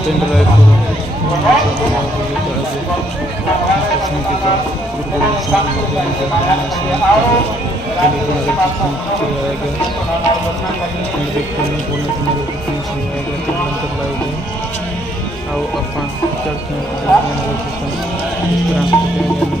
ਪਿੰਡ ਰਾਏਪੁਰ ਕਸਮ ਕੀਤਾ ਗੁਰੂ ਗੋਬਿੰਦ ਸਿੰਘ ਜੀ ਦੇ ਜਨਮ ਦਿਨ ਚਲਾਇਆ ਗਿਆ ਪਿੰਡ ਦੇ ਕੋਨੇ ਕੋਨੇ ਤੋਂ ਨਗਰ ਕੀਰਤਨ ਚਲਾਇਆ ਗਿਆ ਤੇ ਲੰਗਰ ਲਾਏ ਗਏ ਆਓ ਆਪਾਂ ਚੜ੍ਹਦੇ ਹਾਂ ਨਗਰ ਕੀਰਤਨ ਇਸ ਤਰ੍ਹਾਂ ਕਰਦੇ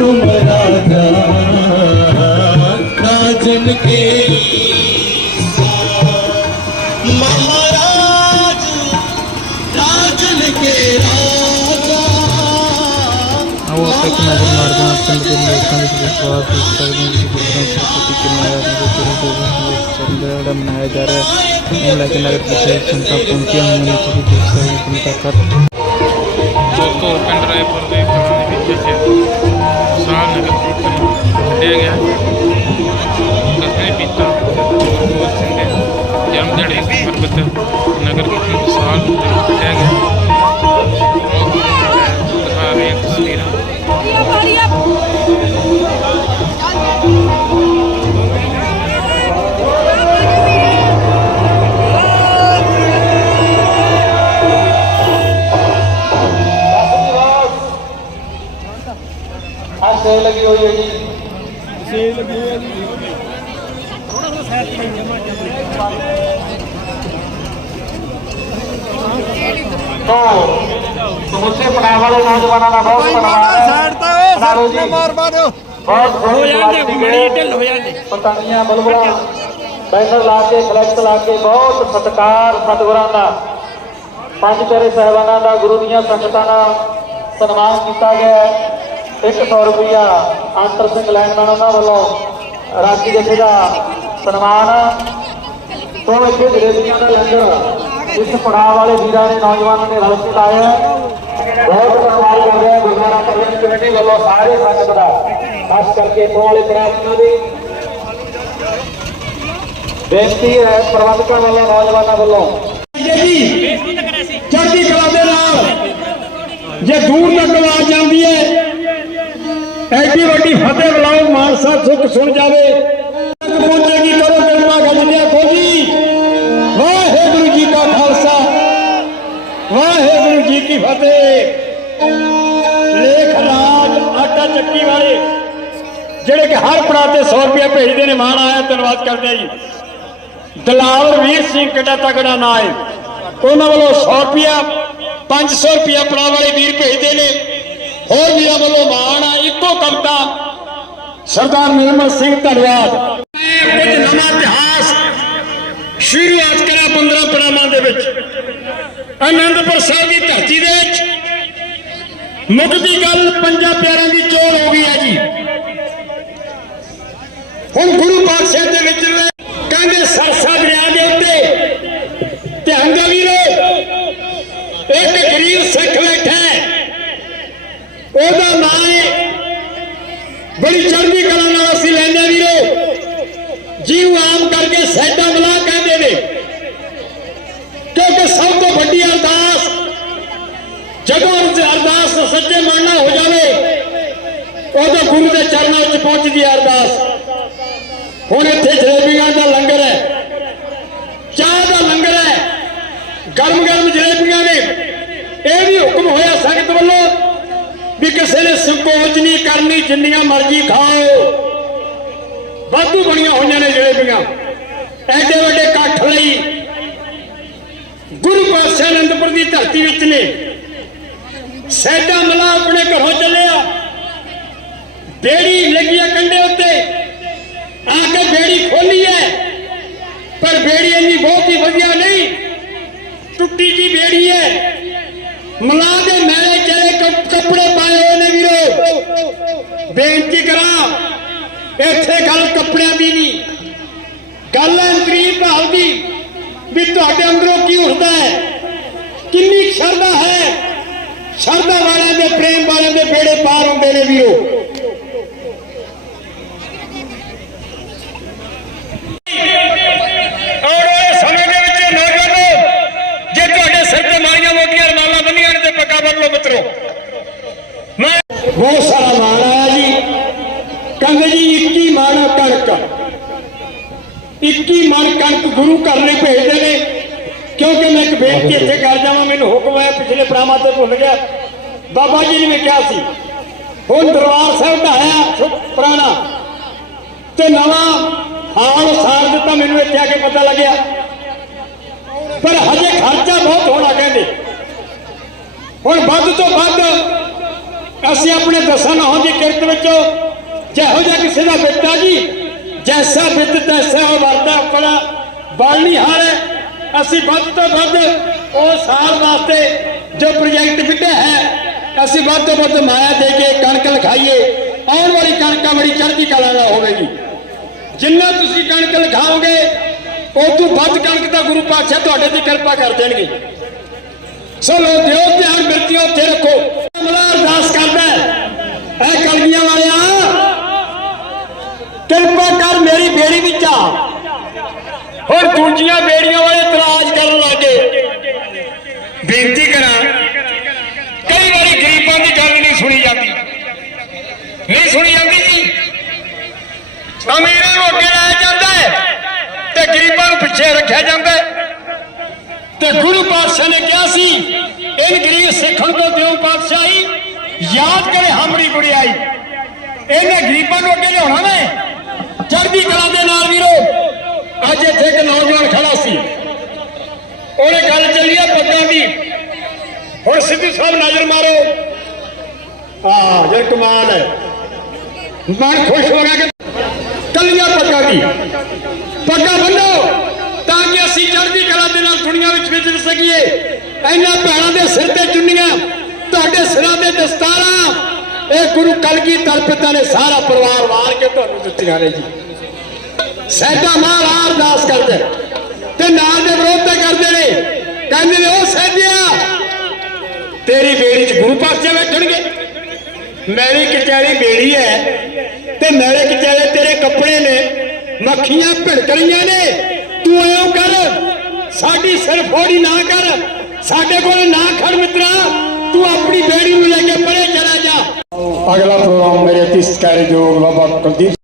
तुम राजा राजन के महाराज राजन के राजा आओ आप एक नजर मार दो आप चंद्र के लोगों के विश्वास इस तरह की गुरुओं की स्थिति के माया में गुरु गोविंद चंद्र मनाया जा रहा है मेला के नगर की जनता पहुंची हमने सभी देख सकते हैं जनता कर दोस्तों पिंड रायपुर ਦਿਹਾੜੇ ਸਰਬਤ ਨਗਰ ਸਾਲ ਕੱਢਿਆ ਗਿਆ। ਦਿਖਾ ਰਹੇ ਹਾਂ ਤਸਵੀਰਾਂ। ਆ ਸੇਲ ਲੱਗੀ ਹੋਈ ਹੈ ਜੀ। ਸਮੁੱਚੇ ਪੜਾਅ ਵਾਲੇ ਨੌਜਵਾਨਾਂ ਦਾ ਬਹੁਤ ਧੰਨਵਾਦ ਸਾਈਡ ਤੇ ਮਾਰ ਮਾਰੋ ਬਹੁਤ ਹੋ ਜਾਂਦੇ ਮੜੀ ਢਿੱਲ ਹੋ ਜਾਂਦੇ। ਪਤੰਗੀਆਂ ਬਲਬਲਾ ਬੈਨਰ ਲਾ ਕੇ ਫਲੈਕਸ ਲਾ ਕੇ ਬਹੁਤ ਸਤਿਕਾਰ ਸਤਿਗੁਰਾਂ ਦਾ। ਪੰਜ ਪਿਆਰੇ ਸਹਿਬਾਨਾਂ ਦਾ ਗੁਰੂ ਦੀਆਂ ਸੰਗਤਾਂ ਦਾ ਸਨਮਾਨ ਕੀਤਾ ਗਿਆ ਹੈ। 100 ਰੁਪਇਆ ਅੰਤਰ ਸਿੰਘ ਲੈਣਦਾਰ ਉਹਨਾਂ ਵੱਲੋਂ ਰਾਸ਼ੀ ਜਥੇ ਦਾ ਸਨਮਾਨ। ਤੋਂ ਇੱਥੇ ਜਲੇਬੀਆਂ ਦਾ ਲੰਗਰ ਇਸ ਪੜਾਅ ਵਾਲੇ ਵੀਰਾਂ ਨੇ ਨੌਜਵਾਨਾਂ ਨੇ ਰਲ ਕੇ ਲਾਇਆ। ਬਹੁਤ ਧੰਨਵਾਦ ਕਰਦੇ ਹਾਂ ਗੁਰਦੁਆਰਾ ਪ੍ਰਬੰਧਕ ਕਮੇਟੀ ਵੱਲੋਂ ਸਾਰੇ ਸੰਗਤ ਦਾ। ਖਾਸ ਕਰਕੇ ਇੱਥੋਂ ਪ੍ਰਾਰਥਨਾ ਦੀ। ਬੇਨਤੀ ਹੈ ਪ੍ਰਬੰਧਕਾਂ ਵੱਲੋਂ, ਨੌਜਵਾਨਾਂ ਵੱਲੋਂ। ਜੀ ਚੜ੍ਹਦੀ ਕਲਾ ਦੇ ਨਾਲ। ਜੇ ਦੂਰ ਤੱਕ ਆਵਾਜ਼ ਜਾਂਦੀ ਹੈ, ਐਡੀ ਵੱਡੀ ਫਤਿਹ ਬੁਲਾਓ ਮਾਨਸਾ ਸੁਖ ਸੁਣ ਜਾਵੇ। ਫਤਿਹ ਲੇਖ ਰਾਜ ਆਟਾ ਚੱਕੀ ਵਾਲੇ, ਜਿਹੜੇ ਕਿ ਹਰ ਪੜਾ ਤੇ 100 ਰੁਪਏ ਭੇਜਦੇ ਨੇ, ਮਾਣ ਆਇਆ, ਧੰਨਵਾਦ ਕਰਦੇ ਆ ਜੀ। ਦਲਾਵਰ ਵੀਰ ਸਿੰਘ ਕਿੱਡਾ ਤਗੜਾ ਨਾਂ ਹੈ। ਉਹਨਾਂ ਵੱਲੋਂ 100 ਰੁਪਿਆ 500 ਰੁਪਿਆ ਪੜਾ ਵਾਲੇ ਵੀਰ ਭੇਜਦੇ ਨੇ। ਹੋਰ ਵੀਰਾਂ ਵੱਲੋਂ ਮਾਣ ਆ, ਇੱਕੋ ਕਵਿਤਾ। ਸਰਦਾਰ ਨਿਰਮਲ ਸਿੰਘ ਧੰਨਵਾਦ। ਅਨੰਦਪੁਰ ਸਾਹਿਬ ਦੀ ਧਰਤੀ ਦੇ ਵਿੱਚ ਮੁੱਕਦੀ ਗੱਲ ਪੰਜਾਂ ਪਿਆਰਾਂ ਦੀ ਚੋਣ ਹੋ ਗਈ ਹੈ ਜੀ। ਹੁਣ ਗੁਰੂ ਪਾਤਸ਼ਾਹ ਦੇ ਵਿੱਚ ਕਹਿੰਦੇ ਸਰਸਾ ਦਰਿਆ ਦੇ ਉੱਤੇ ਧਿਆਨ ਦੇ ਵੀਰੋ, ਇੱਕ ਗਰੀਬ ਸਿੱਖ ਬੈਠਾ ਉਹਦਾ ਨਾਂ ਹੈ ਬੜੀ ਚੜ੍ਹਦੀ ਕਲਾ ਨਾਲ ਅਸੀਂ ਲੈਂਦੇ ਵੀਰੋ ਜੀਵ ਆਮ ਕਰਕੇ ਸੈਦਾ ਮਲਾ ਕਹਿੰਦੇ ਨੇ ਕਿਉਂਕਿ ਸਭ ਤੋਂ ਵੱਡੀ ਅਰਦਾਸ ਜਦੋਂ ਅਰਦਾਸ ਸੱਚੇ ਮਨ ਨਾਲ ਹੋ ਜਾਵੇ ਉਦੋਂ ਗੁਰੂ ਦੇ ਚਰਨਾਂ ਵਿੱਚ ਪਹੁੰਚਦੀ ਹੈ ਅਰਦਾਸ। ਹੁਣ ਇੱਥੇ ਜਲੇਬੀਆਂ ਦਾ ਲੰਗਰ ਹੈ। ਚਾਹ ਦਾ ਲੰਗਰ ਹੈ। ਗਰਮ ਗਰਮ ਜਲੇਬੀਆਂ ਨੇ। ਇਹ ਵੀ ਹੁਕਮ ਹੋਇਆ ਸੰਗਤ ਵੱਲੋਂ ਵੀ ਕਿਸੇ ਨੇ ਸੰਕੋਚ ਨਹੀਂ ਕਰਨੀ, ਜਿੰਨੀਆਂ ਮਰਜ਼ੀ ਖਾਓ। ਵਾਧੂ ਬਣੀਆਂ ਹੋਈਆਂ ਨੇ ਜਲੇਬੀਆਂ। ਐਡੇ ਵੱਡੇ ਇਕੱਠ ਲਈ ਗੁਰੂ ਪਾਤਸ਼ਾਹ ਅਨੰਦਪੁਰ ਦੀ ਧਰਤੀ ਵਿੱਚ ਨੇ। ਸੈਦਾ ਮਲਾ ਆਪਣੇ ਘਰੋਂ ਚੱਲਿਆ। ਬੇੜੀ ਲੱਗੀ ਹੈ ਕੰਡੇ ਉੱਤੇ। ਆ ਕੇ ਬੇੜੀ ਖੋਲੀ ਹੈ ਪਰ ਬੇੜੀ ਇੰਨੀ ਬਹੁਤ ਹੀ ਵਧੀਆ ਨਹੀਂ। ਟੁੱਟੀ ਜੀ ਬੇੜੀ ਹੈ ਮਲਾ ਦੇ ਮੈਲੇ ਚਲੇ ਕੱਪੜੇ ਪਾਏ ਹੋਏ ਨੇ ਵੀਰੋ। ਬੇਨਤੀ ਕਰਾਂ, ਇੱਥੇ ਗੱਲ ਕੱਪੜਿਆਂ ਦੀ ਨਹੀਂ। ਗੱਲ ਹੈ ਅੰਤਰੀ ਭਾਵ ਦੀ, ਵੀ ਤੁਹਾਡੇ ਅੰਦਰੋਂ ਕੀ ਉੱਠਦਾ ਹੈ ਕਿੰਨੀ ਸ਼ਰਧਾ ਹੈ? ਸ਼ਰਧਾ ਵਾਲਿਆਂ ਦੇ, ਪ੍ਰੇਮ ਵਾਲਿਆਂ ਦੇ ਬੇੜੇ ਪਾਰ ਹੁੰਦੇ ਨੇ ਵੀਰੋ ਔਰ ਇਹ ਸਮੇਂ ਦੇ ਵਿੱਚ ਨੌਜਵਾਨੋ ਜੇ ਤੁਹਾਡੇ ਸਿਰ ਤੇ ਮਾਰੀਆਂ ਮੋਟੀਆਂ ਰਮਾਲਾਂ ਬੰਨੀਆਂ ਨੇ ਤੇ ਪੱਕਾ ਬੰਨ ਲਓ ਮਿੱਤਰੋ ਮੈਂ ਬਹੁਤ ਸਾਰਾ ਮਾਣ ਆਇਆ ਜੀ ਕਹਿੰਦੇ ਜੀ 21 ਮਣ ਕਣਕ 21 ਮਣ ਕਣਕ ਗੁਰੂ ਘਰ ਲਈ ਭੇਜਦੇ ਨੇ। ਕਿਉਂਕਿ ਮੈਂ ਇੱਕ ਬੇਨਤੀ ਇੱਥੇ ਕਰ ਜਾਵਾਂ, ਮੈਨੂੰ ਹੁਕਮ ਹੈ ਪਿਛਲੇ ਪ੍ਰਾਮਾਂ ਤੇ ਭੁੱਲ ਗਿਆ। ਬਾਬਾ ਜੀ ਨੇ ਕਿਹਾ ਸੀ, ਹੁਣ ਦਰਬਾਰ ਸਾਹਿਬ ਦਾ ਆਇਆ ਪੁਰਾਣਾ। ਤੇ ਨਵਾਂ ਹਾਲ ਸਾਰ ਦਿੱਤਾ, ਮੈਨੂੰ ਇੱਥੇ ਆ ਕੇ ਪਤਾ ਲੱਗਿਆ। ਪਰ ਹਜੇ ਖਰਚਾ ਬਹੁਤ ਹੋਣਾ ਕਹਿੰਦੇ। ਹੁਣ ਵੱਧ ਤੋਂ ਵੱਧ ਅਸੀਂ ਆਪਣੇ ਦਸਾਂ ਨੌਂ ਦੀ ਕਿਰਤ ਵਿੱਚੋਂ ਜਿਹੋ ਜਿਹਾ ਕਿਸੇ ਦਾ ਬਿੱਟਾ ਜੀ, ਜੈਸਾ ਬਿੱਤ ਤੈਸਾ ਉਹ ਆਪਣਾ ਬਾਲਣੀ ਹਾਲ ਹੈ ਅਸੀਂ ਵੱਧ ਤੋਂ ਵੱਧ ਉਹ ਸਾਲ ਵਾਸਤੇ ਜੋ ਪ੍ਰੋਜੈਕਟ ਵਿੱਢਿਆ ਹੈ, ਅਸੀਂ ਵੱਧ ਤੋਂ ਵੱਧ ਮਾਇਆ ਦੇ ਕੇ ਕਣਕ ਲਿਖਾਈਏ। ਆਉਣ ਵਾਲੀ ਕਣਕਾਂ ਬੜੀ ਚੜ੍ਹਦੀ ਕਲਾ ਨਾਲ ਹੋਵੇਗੀ। ਜਿੰਨਾ ਤੁਸੀਂ ਕਣਕ ਲਿਖਾਓਗੇ ਉਹ ਤੋਂ ਵੱਧ ਕਣਕ ਦਾ ਗੁਰੂ ਪਾਤਸ਼ਾਹ ਤੁਹਾਡੇ ਤੇ ਕਿਰਪਾ ਕਰ ਦੇਣਗੇ। ਸੋ ਲੋ ਦਿਓ ਧਿਆਨ ਬਿਰਤੀ ਉੱਥੇ ਰੱਖੋ। ਮਲਾ ਅਰਦਾਸ ਕਰਦਾ ਹੈ ਐ ਕਲਗੀਆਂ ਕਿਰਪਾ ਕਰ ਮੇਰੀ ਬੇੜੀ ਵਿੱਚ ਆ। ਹੁਣ ਦੂਜੀਆਂ ਬੇੜੀਆਂ ਵਾਲੇ ਇਤਰਾਜ਼ ਕਰਨ ਲੱਗੇ। ਬੇਨਤੀ ਕਰਾਂ, ਕਈ ਵਾਰੀ ਗਰੀਬਾਂ ਦੀ ਗੱਲ ਨਹੀਂ ਸੁਣੀ ਜਾਂਦੀ। ਨਹੀਂ ਸੁਣੀ ਜਾਂਦੀ ਜੀ। ਅਮੀਰਾਂ ਨੂੰ ਅੱਗੇ ਲਾਇਆ ਜਾਂਦਾ ਹੈ ਤੇ ਗਰੀਬਾਂ ਨੂੰ ਪਿੱਛੇ ਰੱਖਿਆ ਜਾਂਦਾ ਹੈ। ਤੇ ਗੁਰੂ ਪਾਤਸ਼ਾਹ ਨੇ ਕਿਹਾ ਸੀ ਇਹ ਗਰੀਬ ਸਿੱਖਣ ਤੋਂ ਦਿਓ ਪਾਤਸ਼ਾਹੀ, ਯਾਦ ਕਰੇ ਹਮਰੀ ਗੁੜਿਆਈ ਇਹਨੇ ਗਰੀਬਾਂ ਨੂੰ ਅੱਗੇ ਲਿਆਉਣਾ ਨੇ ਚੜ੍ਹਦੀ ਕਲਾ ਦੇ ਨਾਲ ਵੀਰੋ ਅੱਜ ਇੱਥੇ ਇੱਕ ਨੌਜਵਾਨ ਖੜਾ ਸੀ ਉਹਨੇ ਗੱਲ ਚੱਲੀ ਆ ਪੱਗਾਂ ਦੀ ਹੁਣ ਸਿੱਧੂ ਸਾਹਿਬ ਨਜ਼ਰ ਮਾਰੋ। ਆ ਜੇ ਕਮਾਲ ਹੈ। ਮਨ ਖੁਸ਼ ਹੋ ਗਿਆ ਕਿ ਕੱਲੀਆਂ ਪੱਗਾਂ ਦੀ। ਪੱਗਾਂ ਬੰਨੋ, ਤਾਂ ਕਿ ਅਸੀਂ ਚੜ੍ਹਦੀ ਕਲਾ ਦੇ ਨਾਲ ਦੁਨੀਆ ਵਿੱਚ ਵਿਚਰ ਸਕੀਏ। ਇਹਨਾਂ ਭੈਣਾਂ ਦੇ ਸਿਰ ਤੇ ਚੁੰਨੀਆਂ, ਤੁਹਾਡੇ ਸਿਰਾਂ ਦੇ ਦਸਤਾਰਾਂ। ਇਹ ਗੁਰੂ ਕਲਗੀ ਪਿਤਾ ਨੇ ਸਾਰਾ ਪਰਿਵਾਰ ਵਾਰ ਕੇ ਤੁਹਾਨੂੰ ਦਿੱਤੀਆਂ ਨੇ ਜੀ। ਸੈਦਾ ਮਾਲ ਆ ਅਰਦਾਸ ਕਰਦੇ ਤੇ ਨਾਲ ਦੇ ਵਿਰੋਧ ਤੇ ਕਰਦੇ ਨੇ। ਕਹਿੰਦੇ ਨੇ, ਉਹ ਸਹਿਜਿਆ ਤੇਰੀ ਬੇੜੀ 'ਚ ਗੁਰੂ ਪਾਤਸ਼ਾਹ ਬੈਠਣਗੇ। ਮੇਰੀ ਕਚਹਿਰੀ ਬੇੜੀ ਹੈ ਤੇ ਮੇਰੇ ਕਚਹਿਰੇ ਤੇਰੇ ਕੱਪੜੇ ਨੇ, ਮੱਖੀਆਂ ਭਿੜਕ ਰਹੀਆਂ ਨੇ। ਤੂੰ ਐਂ ਕਰ, ਸਾਡੀ ਸਿਰ ਫੋੜੀ ਨਾ ਕਰ, ਸਾਡੇ ਕੋਲ ਨਾ ਖੜ ਮਿੱਤਰਾ। ਤੂੰ ਆਪਣੀ ਬੇੜੀ ਨੂੰ ਲੈ ਕੇ ਪਰੇ ਚਲਾ ਜਾ। ਅਗਲਾ ਪ੍ਰੋਗਰਾਮ ਮੇਰੇ ਤਿਸਕਾਰੇ ਜੋ ਬਾਬਾ ਕੁਲਦੀਪ